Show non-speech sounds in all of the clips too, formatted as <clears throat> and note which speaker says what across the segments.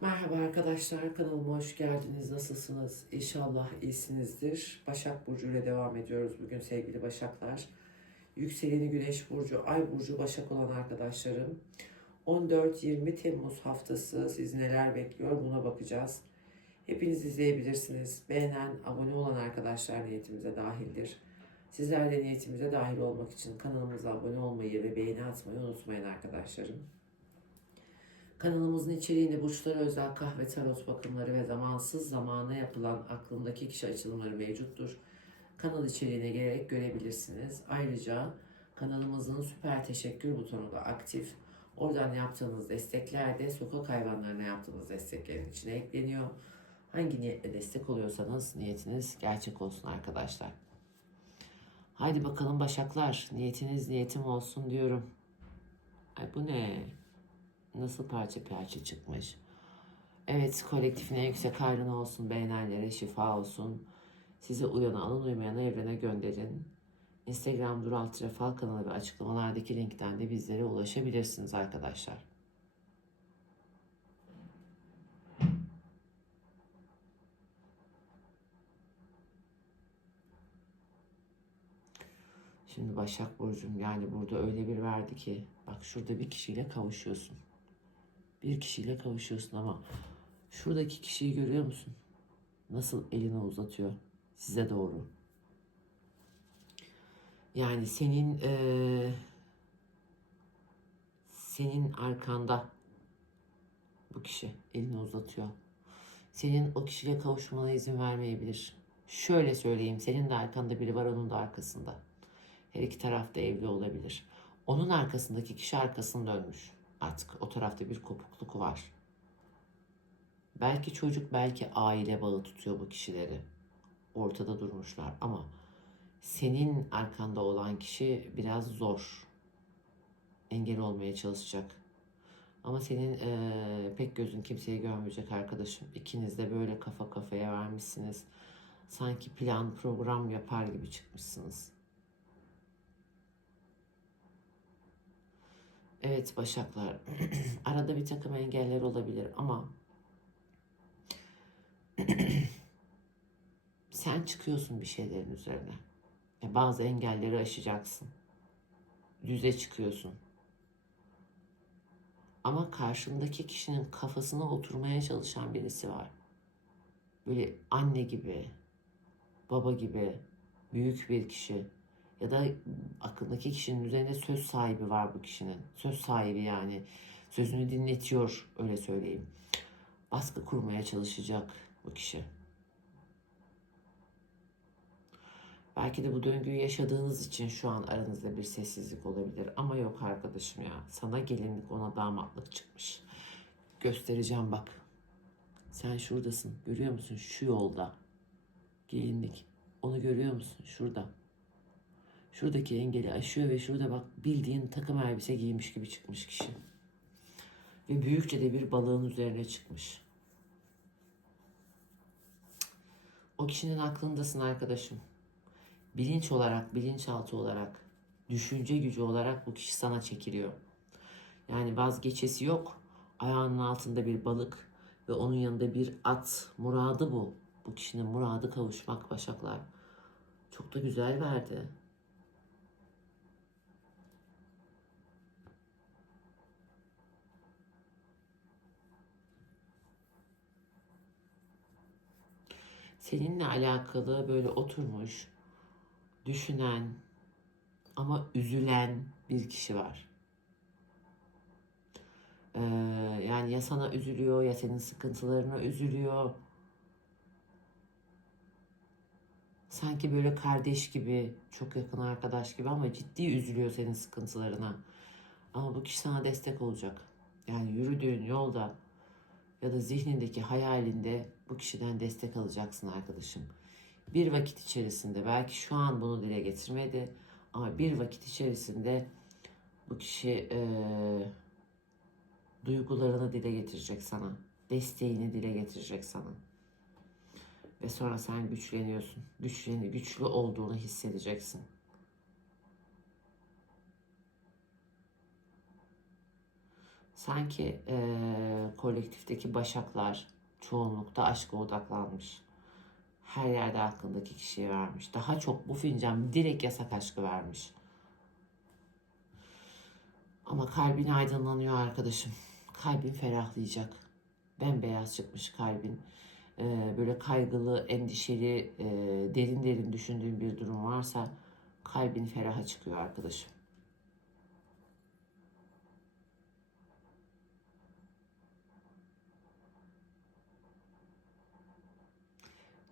Speaker 1: Merhaba arkadaşlar, kanalıma hoş geldiniz. Nasılsınız? İnşallah iyisinizdir. Başak Burcu ile devam ediyoruz bugün sevgili Başaklar. Yükseleni Güneş Burcu, Ay Burcu Başak olan arkadaşlarım. 14-20 Temmuz haftası sizi neler bekliyor buna bakacağız. Hepiniz izleyebilirsiniz. Beğenen, abone olan arkadaşlar niyetimize dahildir. Sizler de niyetimize dahil olmak için kanalımıza abone olmayı ve beğeni atmayı unutmayın arkadaşlarım. Kanalımızın içeriğinde burçlara özel kahve tarot bakımları ve zamansız zamana yapılan aklımdaki kişi açılımları mevcuttur. Kanal içeriğine gelerek görebilirsiniz. Ayrıca kanalımızın süper teşekkür butonu da aktif. Oradan yaptığınız destekler de sokak hayvanlarına yaptığınız desteklerin içine ekleniyor. Hangi niyetle destek oluyorsanız niyetiniz gerçek olsun arkadaşlar. Haydi bakalım başaklar. Niyetiniz niyetim olsun diyorum. Ay bu ne? Nasıl parça parça çıkmış. Evet kolektifin en yüksek hayrına olsun. Beğenenlere şifa olsun. Size uyana alın uymayana evrene gönderin. Instagram Dural Fal kanalı ve açıklamalardaki linkten de bizlere ulaşabilirsiniz arkadaşlar. Şimdi Başak Burcu'm yani burada öyle bir verdi ki bak şurada bir kişiyle kavuşuyorsun. Bir kişiyle kavuşuyorsun ama şuradaki kişiyi görüyor musun? Nasıl elini uzatıyor size doğru. Yani senin eee, senin arkanda bu kişi elini uzatıyor. Senin o kişiyle kavuşmana izin vermeyebilir. Şöyle söyleyeyim, senin de arkanda biri var, onun da arkasında. Her iki tarafta evli olabilir. Onun arkasındaki kişi arkasını dönmüş. Artık o tarafta bir kopukluk var. Belki çocuk, belki aile bağı tutuyor bu kişileri. Ortada durmuşlar ama senin arkanda olan kişi biraz zor. Engel olmaya çalışacak. Ama senin eee, pek gözün kimseyi görmeyecek arkadaşım. İkiniz de böyle kafa kafaya vermişsiniz. Sanki plan program yapar gibi çıkmışsınız. Evet Başaklar, <clears throat> arada bir takım engeller olabilir ama <clears throat> sen çıkıyorsun bir şeylerin üzerine. E, bazı engelleri aşacaksın. Düze çıkıyorsun. Ama karşındaki kişinin kafasına oturmaya çalışan birisi var. Böyle anne gibi, baba gibi, büyük bir kişi ya da aklındaki kişinin üzerinde söz sahibi var bu kişinin. Söz sahibi yani. Sözünü dinletiyor öyle söyleyeyim. Baskı kurmaya çalışacak bu kişi. Belki de bu döngüyü yaşadığınız için şu an aranızda bir sessizlik olabilir. Ama yok arkadaşım ya. Sana gelinlik ona damatlık çıkmış. Göstereceğim bak. Sen şuradasın. Görüyor musun? Şu yolda. Gelinlik. Onu görüyor musun? Şurada. Şuradaki engeli aşıyor ve şurada bak bildiğin takım elbise giymiş gibi çıkmış kişi. Ve büyükçe de bir balığın üzerine çıkmış. O kişinin aklındasın arkadaşım. Bilinç olarak, bilinçaltı olarak, düşünce gücü olarak bu kişi sana çekiliyor. Yani vazgeçesi yok. Ayağının altında bir balık ve onun yanında bir at. Muradı bu. Bu kişinin muradı kavuşmak başaklar. Çok da güzel verdi. Seninle alakalı böyle oturmuş, düşünen ama üzülen bir kişi var. Ee, yani ya sana üzülüyor ya senin sıkıntılarına üzülüyor. Sanki böyle kardeş gibi, çok yakın arkadaş gibi ama ciddi üzülüyor senin sıkıntılarına. Ama bu kişi sana destek olacak. Yani yürüdüğün yolda ya da zihnindeki hayalinde bu kişiden destek alacaksın arkadaşım. Bir vakit içerisinde belki şu an bunu dile getirmedi ama bir vakit içerisinde bu kişi eee, duygularını dile getirecek sana. Desteğini dile getirecek sana. Ve sonra sen güçleniyorsun. Güçleni, güçlü olduğunu hissedeceksin. Sanki eee, kolektifteki başaklar çoğunlukta aşka odaklanmış. Her yerde aklındaki kişiye vermiş. Daha çok bu fincan direkt yasak aşkı vermiş. Ama kalbin aydınlanıyor arkadaşım. Kalbin ferahlayacak. Bembeyaz çıkmış kalbin. Ee, böyle kaygılı, endişeli, e, derin derin düşündüğün bir durum varsa kalbin feraha çıkıyor arkadaşım.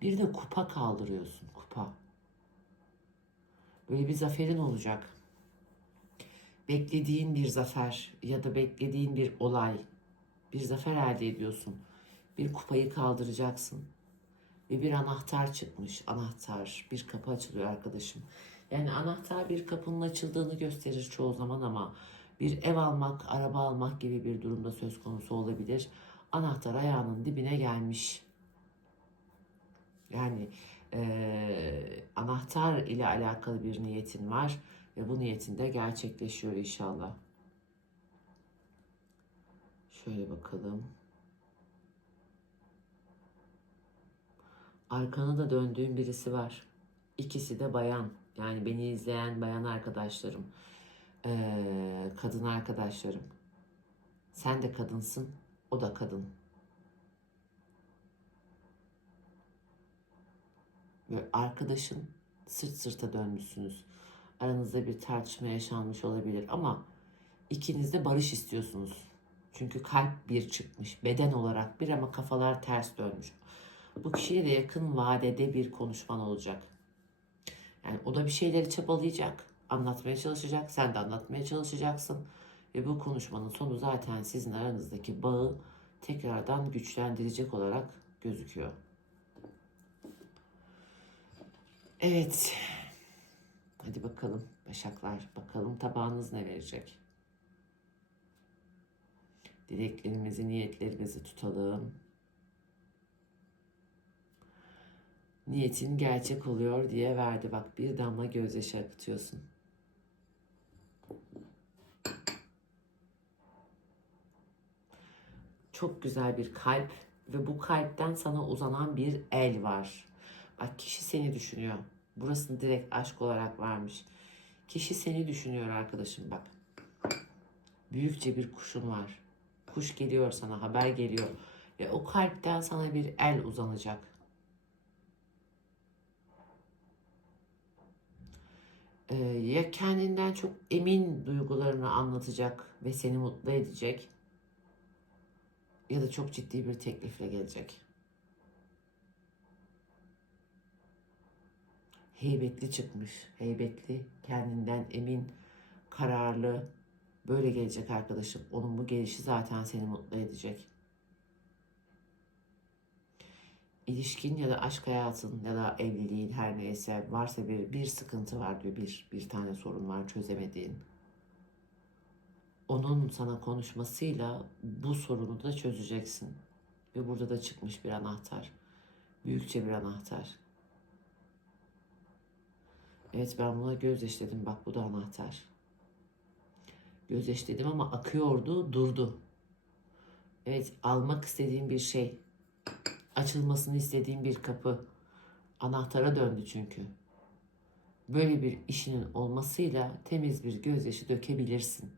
Speaker 1: Bir de kupa kaldırıyorsun, kupa. Böyle bir zaferin olacak. Beklediğin bir zafer ya da beklediğin bir olay, bir zafer elde ediyorsun. Bir kupayı kaldıracaksın. Ve bir anahtar çıkmış. Anahtar, bir kapı açılıyor arkadaşım. Yani anahtar bir kapının açıldığını gösterir çoğu zaman ama bir ev almak, araba almak gibi bir durumda söz konusu olabilir. Anahtar ayağının dibine gelmiş. Yani eee, anahtar ile alakalı bir niyetin var ve bu niyetin de gerçekleşiyor inşallah. Şöyle bakalım. Arkana da döndüğün birisi var. İkisi de bayan. Yani beni izleyen bayan arkadaşlarım. eee, kadın arkadaşlarım. Sen de kadınsın, o da kadın. Ve arkadaşın sırt sırta dönmüşsünüz. Aranızda bir tartışma yaşanmış olabilir ama ikiniz de barış istiyorsunuz. Çünkü kalp bir çıkmış, beden olarak bir ama kafalar ters dönmüş. Bu kişiyle de yakın vadede bir konuşman olacak. Yani o da bir şeyleri çabalayacak, anlatmaya çalışacak, sen de anlatmaya çalışacaksın. Ve bu konuşmanın sonu zaten sizin aranızdaki bağı tekrardan güçlendirecek olarak gözüküyor. Evet. Hadi bakalım Başaklar. Bakalım tabağınız ne verecek? Dileklerimizi, niyetlerimizi tutalım. Niyetin gerçek oluyor diye verdi. Bak bir damla gözyaşı akıtıyorsun. Çok güzel bir kalp ve bu kalpten sana uzanan bir el var. Bak kişi seni düşünüyor. Burasını direkt aşk olarak vermiş. Kişi seni düşünüyor arkadaşım bak. Büyükçe bir kuşun var. Kuş geliyor sana, haber geliyor. Ve o kalpten sana bir el uzanacak. Ee, ya kendinden çok emin duygularını anlatacak ve seni mutlu edecek. Ya da çok ciddi bir teklifle gelecek. Heybetli çıkmış. Heybetli, kendinden emin, kararlı. Böyle gelecek arkadaşım. Onun bu gelişi zaten seni mutlu edecek. İlişkin ya da aşk hayatın ya da evliliğin her neyse varsa bir bir sıkıntı var diyor. Bir bir tane sorun var çözemediğin. Onun sana konuşmasıyla bu sorunu da çözeceksin. Ve burada da çıkmış bir anahtar. Büyükçe bir anahtar. Evet ben buna gözyaş dedim. Bak bu da anahtar. Gözyaş dedim ama akıyordu, durdu. Evet almak istediğim bir şey. Açılmasını istediğim bir kapı. Anahtara döndü çünkü. Böyle bir işinin olmasıyla temiz bir gözyaşı dökebilirsin.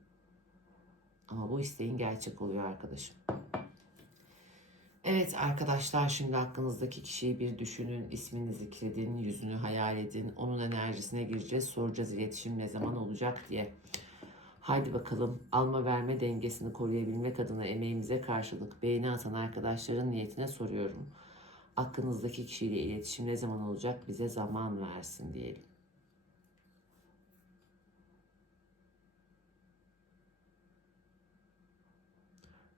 Speaker 1: Ama bu isteğin gerçek oluyor arkadaşım. Evet arkadaşlar şimdi aklınızdaki kişiyi bir düşünün, ismini zikredin, yüzünü hayal edin, onun enerjisine gireceğiz, soracağız iletişim ne zaman olacak diye. Haydi bakalım alma verme dengesini koruyabilmek adına emeğimize karşılık beğeni atan arkadaşların niyetine soruyorum. Aklınızdaki kişiyle iletişim ne zaman olacak bize zaman versin diyelim.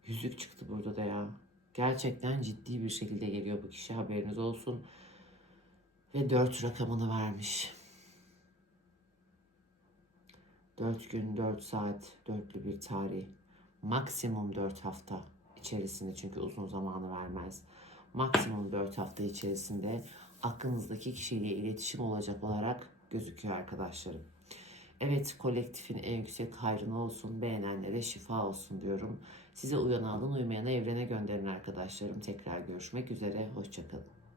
Speaker 1: Yüzük çıktı burada da ya. Gerçekten ciddi bir şekilde geliyor bu kişi haberiniz olsun. Ve 4 rakamını vermiş. 4 gün, 4 saat, dörtlü bir tarih. Maksimum 4 hafta içerisinde çünkü uzun zamanı vermez. Maksimum 4 hafta içerisinde aklınızdaki kişiyle iletişim olacak olarak gözüküyor arkadaşlarım. Evet kolektifin en yüksek hayrına olsun, beğenenlere şifa olsun diyorum. Size uyan alın, uymayana evrene gönderin arkadaşlarım. Tekrar görüşmek üzere, hoşçakalın.